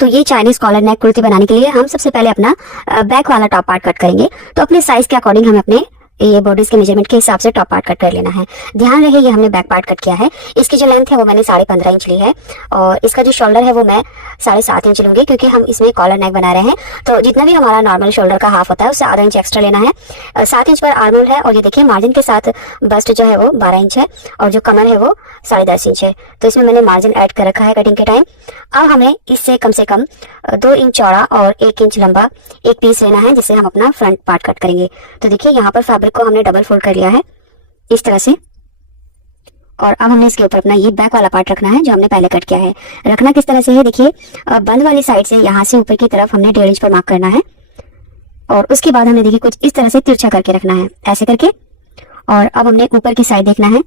तो ये Chinese collar नेक कुर्ती बनाने के लिए हम सबसे पहले अपना बैक वाला टॉप पार्ट कट करेंगे। तो अपने साइज के अकॉर्डिंग हमें अपने ये बॉडीज के मेजरमेंट के हिसाब से टॉप पार्ट कट कर लेना है। ध्यान रहे ये हमने बैक पार्ट कट किया है। इसकी जो लेंथ है वो मैंने 15.5 इंच ली है और इसका जो शोल्डर है वो मैं 7.5 इंच लूंगी, क्योंकि हम इसमें कॉलर नेक बना रहे हैं। तो जितना भी हमारा नॉर्मल शोल्डर का हाफ होता है उससे आधा इंच एक्स्ट्रा लेना है। 7 इंच पर आर्म होल है और ये देखिए मार्जिन के साथ बस्ट जो है वो 12 इंच है और जो कमर है वो 10.5 इंच है। तो इसमें मैंने मार्जिन ऐड कर रखा है कटिंग के टाइम। अब हमें इससे कम से कम 2 इंच चौड़ा और 1 इंच लंबा एक पीस लेना है, जिससे हम अपना फ्रंट पार्ट कट करेंगे। तो देखिए यहाँ पर फैब्रिक को हमने डबल फोल्ड कर लिया है इस तरह से, और अब हमने इसके ऊपर अपना ये बैक वाला पार्ट रखना है जो हमने पहले कट किया है। रखना किस तरह से है, देखिए बंद वाली साइड से यहाँ से ऊपर की तरफ हमने 1.5 इंच पर मार्क करना है और उसके बाद हमने देखिए कुछ इस तरह से तिरछा करके रखना है ऐसे करके। और अब हमने ऊपर की साइड देखना है।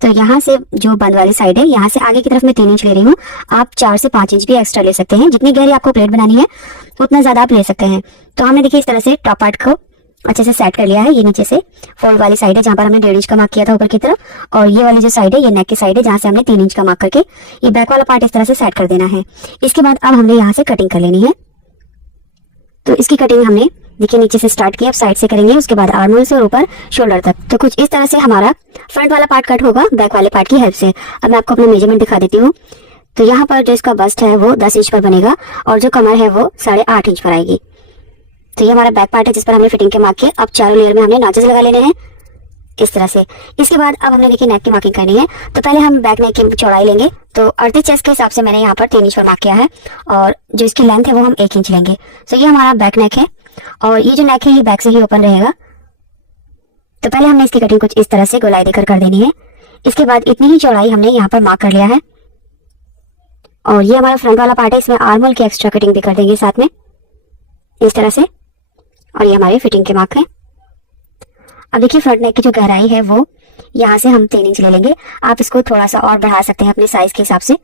तो यहाँ से जो बंद वाली साइड है यहाँ से आगे की तरफ मैं 3 इंच ले रही हूँ। आप 4 से 5 इंच भी एक्स्ट्रा ले सकते हैं, जितनी गहरी आपको प्लेट बनानी है उतना ज्यादा आप ले सकते हैं। तो हमने देखिए इस तरह से टॉप पार्ट को अच्छे से सेट कर लिया है। ये नीचे से फोल्ड वाली साइड है जहाँ पर हमने 1.5 इंच का मार्क किया था ऊपर की तरफ, और ये वाली जो साइड है ये नेक की साइड है जहाँ से हमने 3 इंच का मार्क करके ये बैक वाला पार्ट इस तरह से सेट कर देना है। इसके बाद अब हमने यहाँ से कटिंग कर लेनी है। तो इसकी कटिंग हमने देखिए नीचे से स्टार्ट किया, अब साइड से करेंगे, उसके बाद आर्म होल से और ऊपर शोल्डर तक। तो कुछ इस तरह से हमारा फ्रंट वाला पार्ट कट होगा बैक वाले पार्ट की हेल्प से। अब मैं आपको अपना मेजरमेंट दिखा देती हूँ। तो यहाँ पर जो इसका बस्ट है वो 10 इंच पर बनेगा और जो कमर है वो 8.5 इंच पर आएगी। तो ये हमारा बैक पार्ट है जिस पर हमने फिटिंग के मार्क किए। अब चारों लेयर में हमने नॉचेस लगा लेने हैं इस तरह से। इसके बाद अब हमने देखिए नेक की मार्किंग करनी है। तो पहले हम बैक नेक की चौड़ाई लेंगे। तो अर्धी चेस्ट के हिसाब से मैंने यहाँ पर 3 इंच पर मार्क किया है और जो इसकी लेंथ है वो हम 1 इंच लेंगे। तो ये हमारा बैक नेक है और ये जो नेक है ये बैक से ही ओपन रहेगा। तो पहले हमने इसकी कटिंग कुछ इस तरह से गोलाई देकर कर देनी है। इसके बाद इतनी ही चौड़ाई हमने यहाँ पर मार्क कर लिया है और ये हमारा फ्रंट वाला पार्ट है, इसमें आर्म होल की एक्स्ट्रा कटिंग भी कर देंगे साथ में इस तरह से। और ये हमारे फिटिंग के मार्क है। अब देखिए फ्रंट नेक की जो गहराई है वो यहाँ से हम 3 इंच ले लेंगे। आप इसको थोड़ा सा और बढ़ा सकते हैं अपने साइज के हिसाब से।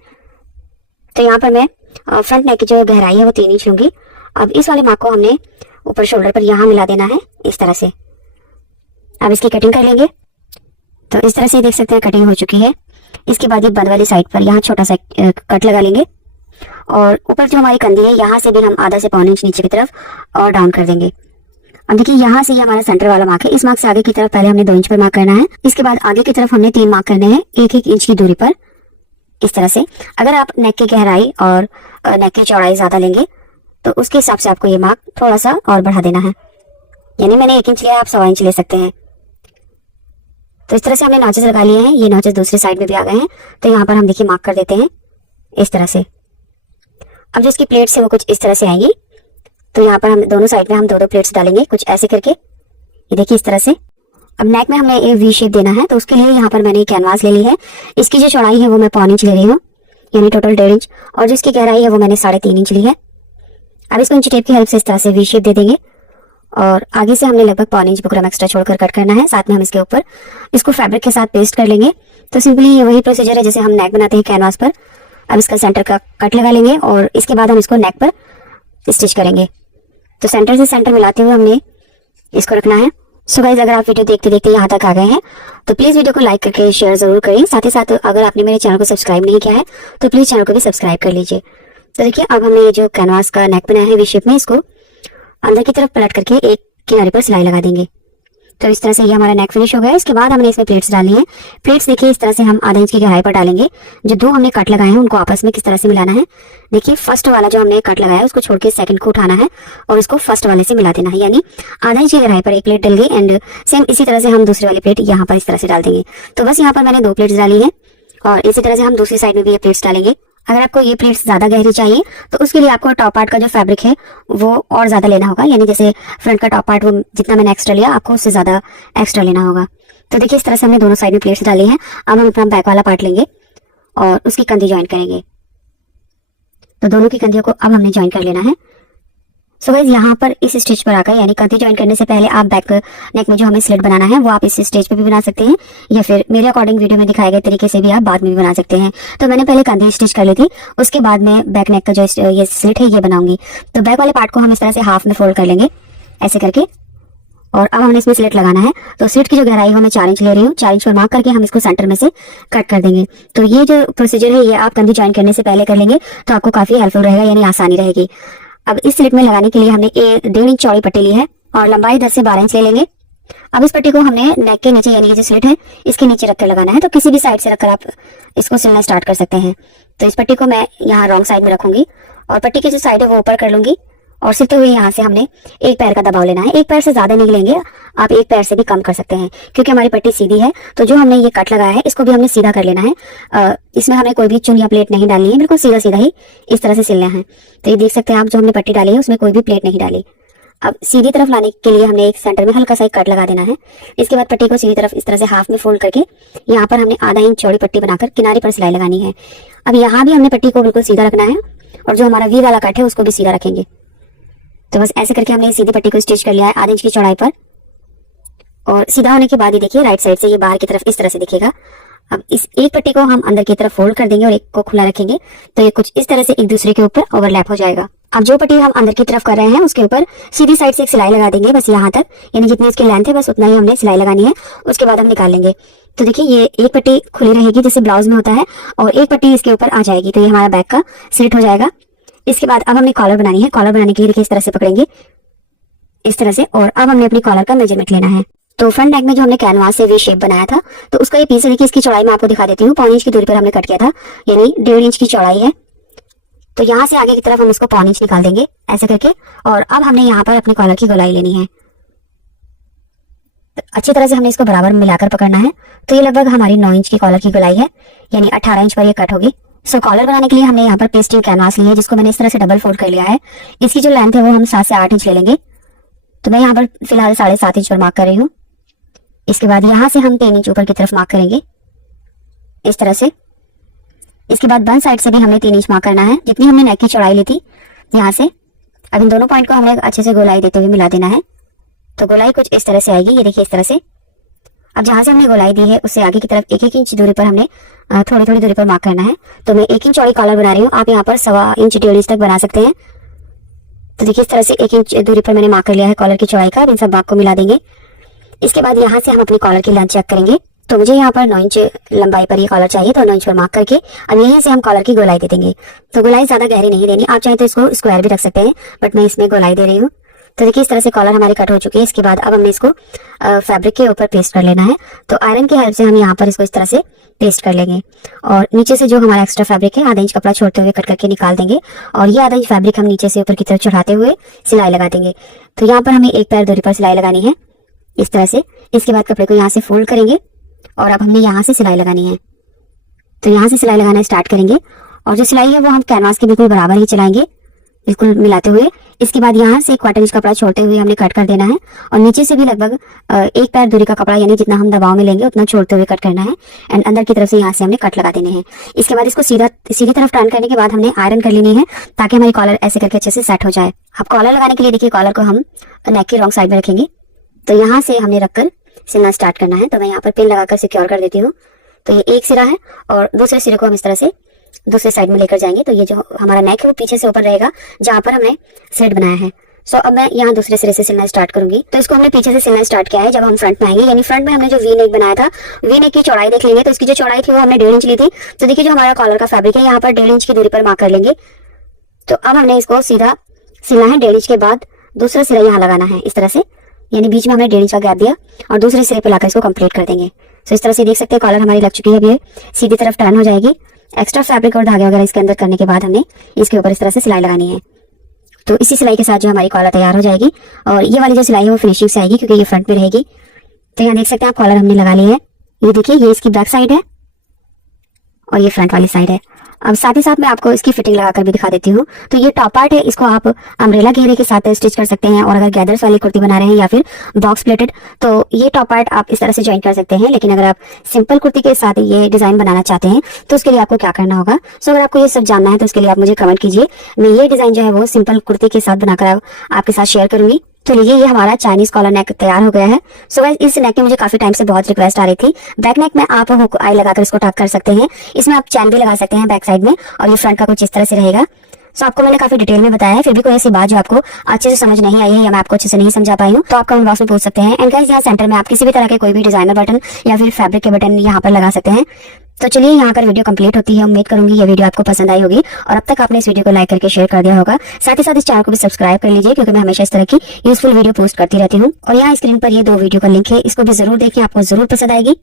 तो यहाँ पर मैं फ्रंट नेक की जो गहराई है वो 3 इंच लूंगी। अब इस वाले मार्क को हमने ऊपर शोल्डर पर यहाँ मिला देना है इस तरह से। अब इसकी कटिंग कर लेंगे। तो इस तरह से देख सकते हैं कटिंग हो चुकी है। इसके बाद ये बंद वाली साइड पर यहाँ छोटा सा कट लगा लेंगे और ऊपर जो हमारी कंधी है यहाँ से भी हम आधा से 1.25 इंच नीचे की तरफ और डाउन कर देंगे। अब देखिए यहाँ से ये हमारा सेंटर वाला मार्क है। इस मार्क से आगे की तरफ पहले हमने 2 इंच पर मार्क करना है। इसके बाद आगे की तरफ हमने 3 मार्क करने हैं 1-1 इंच की दूरी पर इस तरह से। अगर आप नेक की गहराई और नेक की चौड़ाई ज्यादा लेंगे तो उसके हिसाब से आपको ये मार्क थोड़ा सा और बढ़ा देना है। यानी मैंने 1 इंच लिया, आप 1.25 इंच ले सकते हैं। तो इस तरह से हमने नॉचेस लगा लिए हैं। ये नॉचेस दूसरी साइड में भी आ गए हैं। तो यहाँ पर हम देखिए मार्क कर देते हैं इस तरह से। अब जो इसकी प्लेट्स है वो कुछ इस तरह से आएंगी। तो यहाँ पर हम दोनों साइड में हम 2-2 प्लेट्स डालेंगे कुछ ऐसे करके, ये देखिए इस तरह से। अब नेक में हमें एक वी शेप देना है तो उसके लिए यहाँ पर मैंने कैनवास ले ली है। इसकी जो चौड़ाई है वो मैं 1.25 इंच ले रही हूँ, यानी टोटल 1.5 इंच, और जो इसकी गहराई है वो मैंने 3.5 इंच ली है। अब इसको इंची टेप की हेल्प से इस तरह से वी शेप दे देंगे और आगे से हमने लगभग 1.25 इंच बुकरम एक्स्ट्रा छोड़कर कट करना है। साथ में हम इसके ऊपर इसको फैब्रिक के साथ पेस्ट कर लेंगे। तो सिंपली ये वही प्रोसीजर है जैसे हम नेक बनाते हैं कैनवास पर। अब इसका सेंटर का कट लगा लेंगे और इसके बाद हम इसको नेक पर स्टिच करेंगे। तो सेंटर से सेंटर मिलाते हुए हमने इसको रखना है। सो गाइस, अगर आप वीडियो देखते देखते यहाँ तक आ गए हैं तो प्लीज वीडियो को लाइक करके शेयर जरूर करें। साथ ही साथ अगर आपने मेरे चैनल को सब्सक्राइब नहीं किया है तो प्लीज चैनल को भी सब्सक्राइब कर लीजिए। तो देखिए अब हमने ये जो कैनवास का नेक बनाया है वी शेप में, इसको अंदर की तरफ पलट करके एक किनारे पर सिलाई लगा देंगे। तो इस तरह से ये हमारा नेक फिनिश हो गया। इसके बाद हमने इसमें प्लेट्स डालनी है। प्लेट्स देखिए इस तरह से हम आधा इंच की गहराई पर डालेंगे। जो 2 हमने कट लगाए हैं उनको आपस में किस तरह से मिलाना है, देखिए फर्स्ट वाला जो हमने कट लगाया है उसको छोड़ के सेकंड को उठाना है और उसको फर्स्ट वाले से मिला देना है। यानी आधा इंच की गहराई पर एक प्लेट डल गई एंड सेम इसी तरह से हम दूसरी वाली प्लेट यहाँ पर इस तरह से डाल देंगे। तो बस यहाँ पर मैंने 2 प्लेट्स डाली है और इसी तरह से हम दूसरी साइड में भी ये प्लेट्स डालेंगे। अगर आपको ये प्लेट्स ज्यादा गहरी चाहिए तो उसके लिए आपको टॉप पार्ट का जो फैब्रिक है वो और ज्यादा लेना होगा। यानी जैसे फ्रंट का टॉप पार्ट वो जितना मैंने एक्स्ट्रा लिया आपको उससे ज्यादा एक्स्ट्रा लेना होगा। तो देखिए इस तरह से हमने दोनों साइड में प्लेट्स डाली हैं। अब हम अपना बैक वाला पार्ट लेंगे और उसकी कंधी ज्वाइन करेंगे। तो दोनों की कंधियों को अब हमने ज्वाइन कर लेना है। सो गाइस, यहाँ पर इस स्टेज पर आकर यानी कंधी ज्वाइन करने से पहले आप बैक नेक में जो हमें स्लिट बनाना है वो आप इस स्टेज पे भी बना सकते हैं या फिर मेरे अकॉर्डिंग वीडियो में दिखाए गए तरीके से भी आप बाद में भी बना सकते हैं। तो मैंने पहले कंधी स्टिच कर ली थी, उसके बाद में बैक नेक का जो ये स्लिट है ये बनाऊंगी। तो बैक वाले पार्ट को हम इस तरह से हाफ में फोल्ड कर लेंगे ऐसे करके और अब हमने इसमें स्लिट लगाना है। तो स्लिट की जो गहराई है मैं 4 इंच ले रही हूँ। 4 इंच पर मार्क करके हम इसको सेंटर में से कट कर देंगे। तो ये जो प्रोसीजर है ये आप कंधी ज्वाइन करने से पहले कर लेंगे तो आपको काफी हेल्पफुल रहेगा, यानी आसानी रहेगी। अब इस स्लिट में लगाने के लिए हमने 1.5 इंच चौड़ी पट्टी ली है और लंबाई 10 से 12 इंच ले लेंगे। अब इस पट्टी को हमने नेक के नीचे यानी कि जो स्लिट है इसके नीचे रखकर लगाना है। तो किसी भी साइड से रखकर आप इसको सिलना स्टार्ट कर सकते हैं। तो इस पट्टी को मैं यहाँ रॉन्ग साइड में रखूंगी और पट्टी की जो साइड है वो ऊपर कर लूंगी और सिलते हुए यहाँ से हमने एक पैर का दबाव लेना है। एक पैर से ज्यादा नहीं लेंगे, आप एक पैर से भी कम कर सकते हैं क्योंकि हमारी पट्टी सीधी है। तो जो हमने ये कट लगाया है इसको भी हमने सीधा कर लेना है। इसमें हमें कोई भी चुन या प्लेट नहीं डालनी है, बिल्कुल सीधा सीधा ही इस तरह से सिलना है। तो ये देख सकते हैं आप, जो हमने पट्टी डाली है उसमें कोई भी प्लेट नहीं डाली। अब सीधी तरफ लाने के लिए हमने एक सेंटर में हल्का सा एक कट लगा देना है। इसके बाद पट्टी को सीधी तरफ इस तरह से हाफ में फोल्ड करके यहाँ पर हमने आधा इंच चौड़ी पट्टी बनाकर किनारे पर सिलाई लगानी है। अब यहाँ भी हमने पट्टी को बिल्कुल सीधा रखना है और जो हमारा वी वाला कट है उसको भी सीधा रखेंगे। तो बस ऐसे करके हमने सीधी पट्टी को स्टिच कर लिया है आधे इंच की चौड़ाई पर। और सीधा होने के बाद ही देखिए राइट साइड से ये बाहर की तरफ इस तरह से दिखेगा। अब इस एक पट्टी को हम अंदर की तरफ फोल्ड कर देंगे और एक को खुला रखेंगे तो ये कुछ इस तरह से एक दूसरे के ऊपर ओवरलैप हो जाएगा। अब जो पट्टी हम अंदर की तरफ कर रहे हैं उसके ऊपर सीधी साइड से एक सिलाई लगा देंगे, बस यहाँ तक, यानी जितनी इसकी लेंथ है बस उतना ही हमने सिलाई लगानी है। उसके बाद हम निकाल लेंगे। तो देखिए ये एक पट्टी खुली रहेगी जैसे ब्लाउज में होता है और एक पट्टी इसके ऊपर आ जाएगी। तो ये हमारा बैक का स्लिट हो जाएगा। इसके बाद अब हमने कॉलर बनानी है। कॉलर बनाने के लिए देखिए इस तरह से पकड़ेंगे इस तरह से और अब हमने अपनी कॉलर का मेजरमेंट लेना है। तो फ्रंट नेक में जो हमने कैनवास से वी शेप बनाया था तो उसका ये पीस है। देखिए इसकी चौड़ाई मैं आपको दिखा देती हूँ। 1.25 इंच की दूरी पर हमने कट किया था, यानी 1.5 इंच की चौड़ाई है। तो यहाँ से आगे की तरफ हम इसको 1.25 इंच निकाल देंगे ऐसे करके। और अब हमने यहाँ पर अपनी कॉलर की गोलाई लेनी है। तो अच्छी तरह से हमने इसको बराबर मिलाकर पकड़ना है। तो ये लगभग हमारी 9 इंच की कॉलर की गोलाई है, यानी 18 इंच पर ये कट होगी। सो कॉलर बनाने के लिए हमने यहाँ पर पेस्टिंग कैनवास ली है जिसको मैंने इस तरह से डबल फोल्ड कर लिया है। इसकी जो लेंथ है वो हम 7 से 8 इंच ले लेंगे। तो मैं यहाँ पर फिलहाल 7.5 इंच पर मार्क कर रही हूँ। इसके बाद यहाँ से हम 3 इंच ऊपर की तरफ मार्क करेंगे इस तरह से। इसके बाद बन साइड से भी हमने 3 इंच मार्क करना है, जितनी हमने नेक की चौड़ाई ली थी यहाँ से। अब इन दोनों पॉइंट को हमने अच्छे से गोलाई देते हुए मिला देना है। तो गोलाई कुछ इस तरह से आएगी, ये देखिए इस तरह से। अब जहां से हमने गोलाई दी है उससे आगे की तरफ 1-1 इंच दूरी पर हमने थोड़ी थोड़ी दूरी पर मार्क करना है। तो मैं 1 इंच चौड़ी कॉलर बना रही हूँ, आप यहाँ पर 1.25 इंच 1.5 इंच तक बना सकते हैं। तो देखिए इस तरह से 1 इंच दूरी पर मैंने मार्क कर लिया है कॉलर की चौड़ाई का। अब इन सब भाग को मिला देंगे। इसके बाद यहाँ से हम अपनी कॉलर की लेंथ चेक करेंगे। तो मुझे यहाँ पर 9 इंच लंबाई पर ये कॉलर चाहिए, तो 9 इंच पर मार्क करके अब यहीं से हम कॉलर की गोलाई दे देंगे। तो गोलाई ज्यादा गहरी नहीं देनी, आप चाहे तो इसको स्क्वायर भी रख सकते हैं, बट मैं इसमें गोलाई दे रही हूँ। तो देखिए इस तरह से कॉलर हमारी कट हो चुकी है। इसके बाद अब हमने इसको फैब्रिक के ऊपर पेस्ट कर लेना है। तो आयरन की हेल्प से हम यहाँ पर इसको इस तरह से पेस्ट कर लेंगे और नीचे से जो हमारा एक्स्ट्रा फैब्रिक है आधा इंच कपड़ा छोड़ते हुए कट करके निकाल देंगे और ये आधा इंच फैब्रिक हम नीचे से ऊपर की तरफ चढ़ाते हुए सिलाई लगा देंगे। तो यहाँ पर हमें एक पैर दूरी पर सिलाई लगानी है इस तरह से। इसके बाद कपड़े को यहाँ से फोल्ड करेंगे और अब हमने यहाँ से सिलाई लगानी है। तो यहाँ से सिलाई लगाना स्टार्ट करेंगे और जो सिलाई है वो हम कैनवास के बिल्कुल बराबर ही चलाएंगे, बिल्कुल मिलाते हुए। इसके बाद यहाँ से 1/4 इंच कपड़ा छोड़ते हुए हमने कट कर देना है और नीचे से भी लगभग एक पैर दूरी का कपड़ा, यानी जितना हम दबाव में लेंगे उतना छोड़ते हुए कट करना है। एंड अंदर की तरफ से यहाँ से हमने कट लगा देने हैं। इसके बाद इसको सीधी तरफ टर्न करने के बाद हमने आयरन कर लेनी है ताकि हमारी कॉलर ऐसे करके अच्छे से सेट हो जाए। अब कॉलर लगाने के लिए देखिए कॉलर को हम नेक की रॉन्ग साइड में रखेंगे। तो यहाँ से हमने रखकर सिलना स्टार्ट करना है। तो मैं यहाँ पर पिन लगाकर सिक्योर कर देती हूँ। तो ये एक सिरा है और दूसरे सिरे को हम इस तरह से दूसरे साइड में लेकर जाएंगे। तो ये जो हमारा नेक है वो पीछे से ऊपर रहेगा जहां पर हमने स्लिट बनाया है। सो अब मैं यहाँ दूसरे सिरे से सिलना स्टार्ट करूंगी। तो इसको हमने पीछे से सिलना स्टार्ट किया है। जब हम फ्रंट में आएंगे, यानी फ्रंट में हमने जो वी नेक बनाया था, वी नेक की चौड़ाई देख लेंगे। तो इसकी जो चौड़ाई थी वो हमने 1.5 इंच ली थी। तो देखिए जो हमारा कॉलर का फैब्रिक है यहाँ पर 1.5 इंच की दूरी पर मार्क कर लेंगे। तो अब हमने इसको सीधा सिलना है। 1.5 इंच के बाद दूसरा सिरा यहाँ लगाना है इस तरह से, यानी बीच में हमने 1.5 इंच का गैप दिया और दूसरे सिरे पे लाकर इसको कंप्लीट कर देंगे। तो इस तरह से देख सकते हैं कॉलर हमारी लग चुकी है। अब ये सीधी तरफ टर्न हो जाएगी। एक्स्ट्रा फैब्रिक और धागे वगैरह इसके अंदर करने के बाद हमने इसके ऊपर इस तरह से सिलाई लगानी है। तो इसी सिलाई के साथ जो हमारी कॉलर तैयार हो जाएगी और ये वाली जो सिलाई है वो फिनिशिंग से आएगी क्योंकि ये फ्रंट में रहेगी। तो यहाँ देख सकते हैं आप कॉलर हमने लगा ली है। ये देखिए ये इसकी बैक साइड है और ये फ्रंट वाली साइड है। अब साथ ही साथ मैं आपको इसकी फिटिंग लगाकर भी दिखा देती हूँ। तो ये टॉप पार्ट है, इसको आप अम्ब्रेला घेरे के साथ स्टिच कर सकते हैं और अगर गैदर्स वाली कुर्ती बना रहे हैं या फिर बॉक्स प्लेटेड तो ये टॉप पार्ट आप इस तरह से ज्वाइन कर सकते हैं। लेकिन अगर आप सिंपल कुर्ती के साथ ये डिजाइन बनाना चाहते हैं तो उसके लिए आपको क्या करना होगा। सो अगर आपको ये सब जानना है तो उसके लिए आप मुझे कमेंट कीजिए। मैं ये डिजाइन जो है वो सिंपल कुर्ती के साथ बनाकर आपके साथ शेयर करूंगी। तो ये हमारा चाइनीज कॉलर नेक तैयार हो गया है। सो गाइस इस नेक में मुझे काफी टाइम से बहुत रिक्वेस्ट आ रही थी। बैक नेक में आप हुक आई लगाकर इसको टक कर सकते हैं। इसमें आप चैन भी लगा सकते हैं बैक साइड में और ये फ्रंट का कुछ इस तरह से रहेगा। सो आपको मैंने काफी डिटेल में बताया है, फिर भी कोई ऐसी बात जो आपको अच्छे से समझ नहीं आई है या मैं आपको अच्छे से नहीं समझा पाई हूँ तो आप कमेंट बॉक्स में पूछ सकते हैं। एंड गाइस यहाँ सेंटर में आप किसी भी तरह के कोई भी डिजाइनर बटन या फिर फैब्रिक के बटन यहाँ पर लगा सकते हैं। तो चलिए यहाँ पर वीडियो कंप्लीट होती है। उम्मीद करूंगी ये वीडियो आपको पसंद आई होगी और अब तक आपने इस वीडियो को लाइक करके शेयर कर दिया होगा। साथ ही साथ इस चैनल को भी सब्सक्राइब कर लीजिए क्योंकि मैं हमेशा इस तरह की यूजफुल वीडियो पोस्ट करती रहती हूँ। और यहाँ स्क्रीन पर ये 2 वीडियो का लिंक है, इसको भी जरूर देखें, आपको जरूर पसंद आएगी।